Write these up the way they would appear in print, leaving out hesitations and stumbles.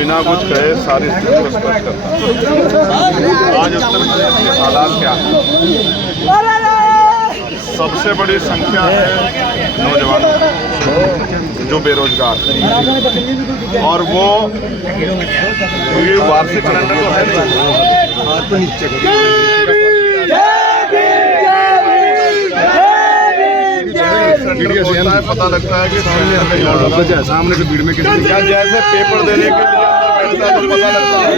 बिना कुछ कहे सारी स्थिति को स्पष्ट करता है। आज उत्तर प्रदेश के हालात क्या है? सबसे बड़ी संख्या है नौजवान जो बेरोजगार है, और वो ये वार्षिक कैलेंडर तो है पता लगता है कि सामने से भीड़ में जैसे पेपर देने के लिए अंदर बैठता है तो पता लगता है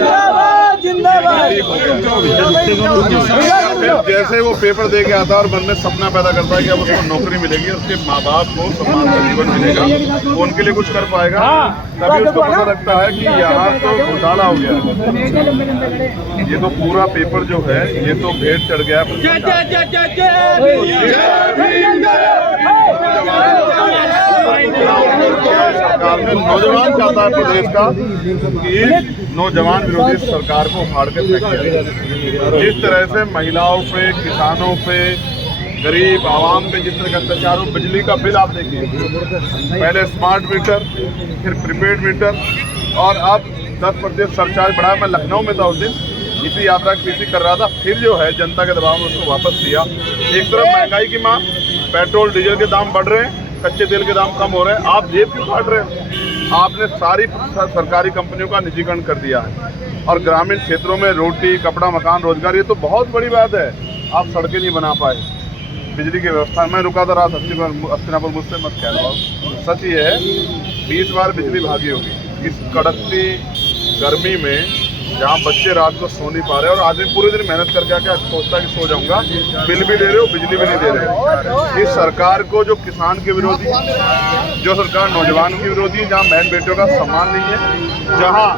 जैसे वो पेपर दे के आता है और मन में सपना पैदा करता है कि अब उसको नौकरी मिलेगी, उसके माँ बाप को सम्मान का जीवन मिलेगा, वो उनके लिए कुछ कर पाएगा, तभी उसको पता लगता है कि यहाँ तो घोटाला हो गया है। ये तो पूरा पेपर जो है ये तो भेंट चढ़ गया सरकार ने। नौजवान चाहता है प्रदेश का कि नौजवान विरोधी सरकार को उखाड़ के फेंक दिया। जिस तरह से महिलाओं पे, किसानों पे, गरीब आवाम पे जिस तरह का अत्याचार हो, बिजली का बिल आप देखिए, पहले स्मार्ट मीटर, फिर प्रीपेड मीटर, और अब 10% सरचार्ज बढ़ा। मैं लखनऊ में था उस दिन, इसी यात्रा की पीसी कर रहा था, फिर जो है जनता के दबाव में उसको वापस लिया। एक तरफ महंगाई की मांग, पेट्रोल डीजल के दाम बढ़ रहे हैं, कच्चे तेल के दाम कम हो रहे हैं, आप जेब क्यों काट रहे हो? आपने सारी सरकारी कंपनियों का निजीकरण कर दिया है, और ग्रामीण क्षेत्रों में रोटी, कपड़ा, मकान, रोजगार, ये तो बहुत बड़ी बात है। आप सड़कें नहीं बना पाए, बिजली की व्यवस्था। मैं रुका था रात हस्तिनापुर, मुझसे मत कहना, सच ये है 20 बार बिजली भागी होगी इस कड़कती गर्मी में, जहाँ बच्चे रात को सो नहीं पा रहे और आदमी पूरे दिन मेहनत करके आके सोचता है कि सो जाऊंगा, बिल भी दे रहे हो, बिजली भी नहीं दे रहे हो। इस सरकार को जो किसान के विरोधी, जो सरकार नौजवान की विरोधी है, जहाँ बहन बेटियों का सम्मान नहीं है, जहाँ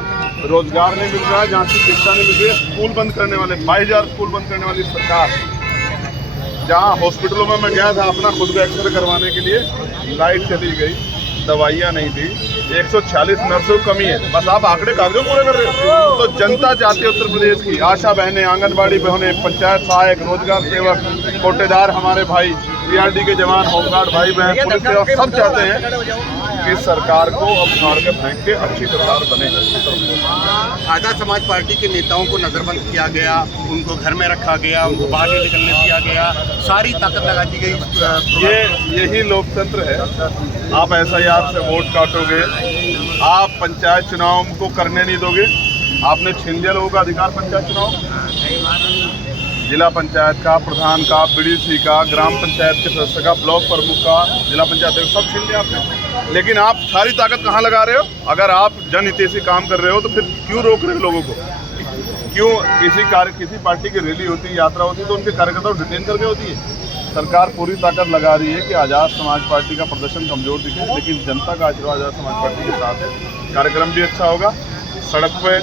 रोजगार नहीं मिल रहा है, जहाँ से शिक्षा नहीं मिल रही है, स्कूल बंद करने वाले 22,000 स्कूल बंद करने वाली सरकार, जहाँ हॉस्पिटलों में मैं गया था अपना खुद का एक्सरे करवाने के लिए, लाइट चली गई, दवाइयाँ नहीं दी, 146 नर्सों की कमी है। बस आप आंकड़े कागजों पूरे कर रहे हो। तो जनता चाहती है उत्तर प्रदेश की आशा बहनें, आंगनबाड़ी बहनें, पंचायत सहायक, रोजगार सेवक, कोटेदार हमारे भाई, पीआरडी के जवान, होमगार्ड भाई बहन, पुलिस सेवक, सब चाहते हैं कि सरकार को अब उखाड़ के फेंक के अच्छी सरकार बने। आजाद समाज पार्टी के नेताओं को नजरबंद किया गया, उनको घर में रखा गया, उनको बाहर नहीं निकलने दिया गया, सारी ताकत लगा दी गई। यही लोकतंत्र है। आप SIR से वोट काटोगे, आप पंचायत चुनाव को करने नहीं दोगे, आपने छीन लिया लोगों का अधिकार पंचायत चुनाव, जिला पंचायत का, प्रधान का, BDC का, ग्राम पंचायत के सदस्य का, ब्लॉक प्रमुख का, जिला पंचायत सब छीन लिया आपने। लेकिन आप सारी ताकत कहाँ लगा रहे हो? अगर आप जनहितैषी काम कर रहे हो तो फिर क्यों रोक रहे हो लोगों को? क्यों किसी पार्टी की रैली होती है, यात्रा होती है, तो उनके कार्यकर्ताओं डिटेन करके होती है? सरकार पूरी ताकत लगा रही है कि आज़ाद समाज पार्टी का प्रदर्शन कमजोर दिखे, लेकिन जनता का आशीर्वाद आज़ाद समाज पार्टी के साथ है। कार्यक्रम भी अच्छा होगा, सड़क पर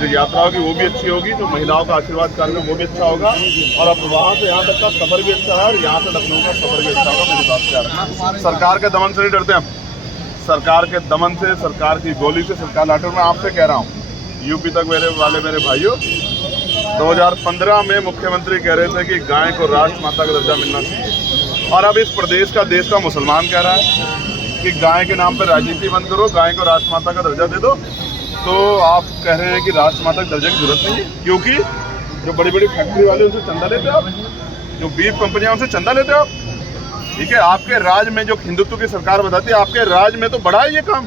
जो यात्रा होगी वो भी अच्छी होगी, जो महिलाओं का आशीर्वाद कार्यक्रम वो भी अच्छा होगा, और अब वहाँ से यहाँ तक का सफर भी अच्छा है, और यहाँ से लखनऊ का सफर भी अच्छा होगा। मेरी बात क्या रखना, सरकार के दमन से नहीं डरते हम, सरकार के दमन से, सरकार की गोली से सरकार लाटे। मैं आपसे कह रहा हूँ, यूपी तक मेरे भाइयों, 2015 में मुख्यमंत्री कह रहे थे कि गाय को राष्ट्र माता का दर्जा मिलना चाहिए, और अब इस प्रदेश का, देश का मुसलमान कह रहा है कि गाय के नाम पर राजनीति बंद करो, गाय को राष्ट्र माता का दर्जा दे दो। तो आप कह रहे हैं कि राष्ट्र माता के दर्जे की जरूरत नहीं है, क्योंकि जो बड़ी बड़ी फैक्ट्री वाले उनसे चंदा लेते हो आप, जो बीफ कंपनियां उनसे चंदा लेते हो आप। ठीक है, आपके राज्य में जो हिंदुत्व की सरकार बताती है, आपके राज्य में तो बड़ा है ये काम,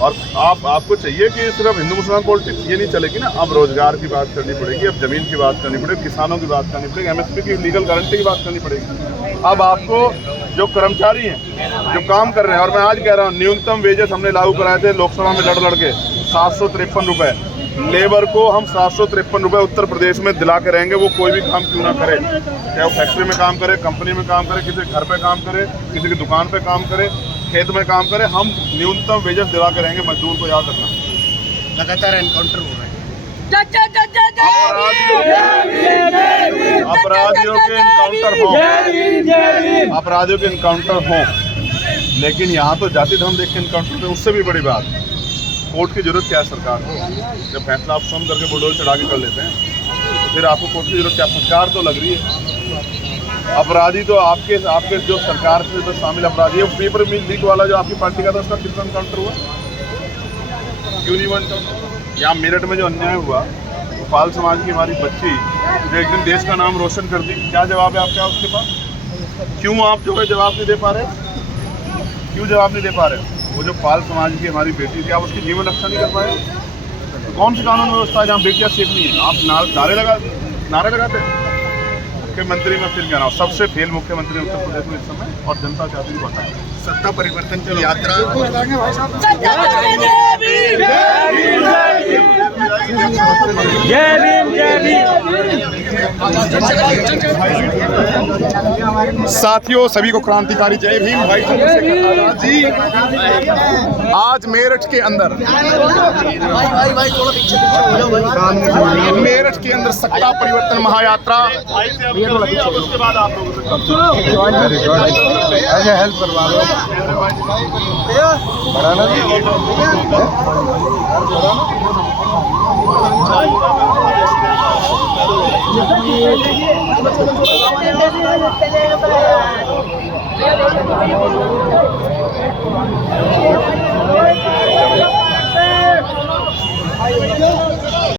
और आपको चाहिए कि सिर्फ हिंदू मुसलमान पॉलिटिक्स ये नहीं चलेगी ना। अब रोजगार की बात करनी पड़ेगी, अब जमीन की बात करनी पड़ेगी, किसानों की बात करनी पड़ेगी, MSP की लीगल गारंटी की बात करनी पड़ेगी। अब आपको जो कर्मचारी हैं, जो काम कर रहे हैं, और मैं आज कह रहा हूँ न्यूनतम वेजेस हमने लागू कराए थे लोकसभा में लड़ के 753 रुपये, लेबर को हम 753 रुपये उत्तर प्रदेश में दिला के रहेंगे, वो कोई भी काम क्यों ना करे, चाहे वो फैक्ट्री में काम करे, कंपनी में काम करे, किसी घर पे काम करे, किसी की दुकान पे काम करे, खेत में काम करे, हम न्यूनतम वेजेस दिला के रहेंगे मजदूर को। याद रखना, लगातार एनकाउंटर हो रहा है, अपराधियों के इनकाउंटर हो, लेकिन यहाँ तो जाति धर्म देख के इनकाउंटर पे, उससे भी बड़ी बात, कोर्ट की जरूरत क्या है सरकार को? जब फैसला आप स्वयं करके बुलडोजर चढ़ा के कर लेते हैं, तो फिर आपको कोर्ट की जरूरत क्या? सरकार तो लग रही है, अपराधी तो आपके जो सरकार से तो शामिल अपराधी है। पेपर मिल लीक वाला जो आपकी पार्टी का था, उसका कितना इनकाउंटर हुआ? क्यों नहीं बनता? यहाँ मेरठ में जो अन्याय हुआ, गोपाल समाज की हमारी बच्ची जो एक दिन देश का नाम रोशन कर दी, क्या जवाब है आपका उसके पास? क्यों आप जो है जवाब नहीं दे पा रहे? क्यों जवाब नहीं दे पा रहे? वो जो पाल समाज की हमारी बेटी थी, आप उसकी जीवन रक्षा नहीं कर पाए? तो कौन सी कानून व्यवस्था है जहाँ बेटियाँ सेफ नहीं है? आप नारे लगाते मुख्यमंत्री में फिर कहना सबसे फेल मुख्यमंत्री उत्तर प्रदेश में इस समय, और जनता चाहती है बताएं। सत्ता परिवर्तन की यात्रा साथियों, सभी को क्रांतिकारी जय भीम। भाई जी, आज मेरठ के अंदर सत्ता परिवर्तन महायात्रा, उसके बाद आप लोगों से हेल्प करवा दो।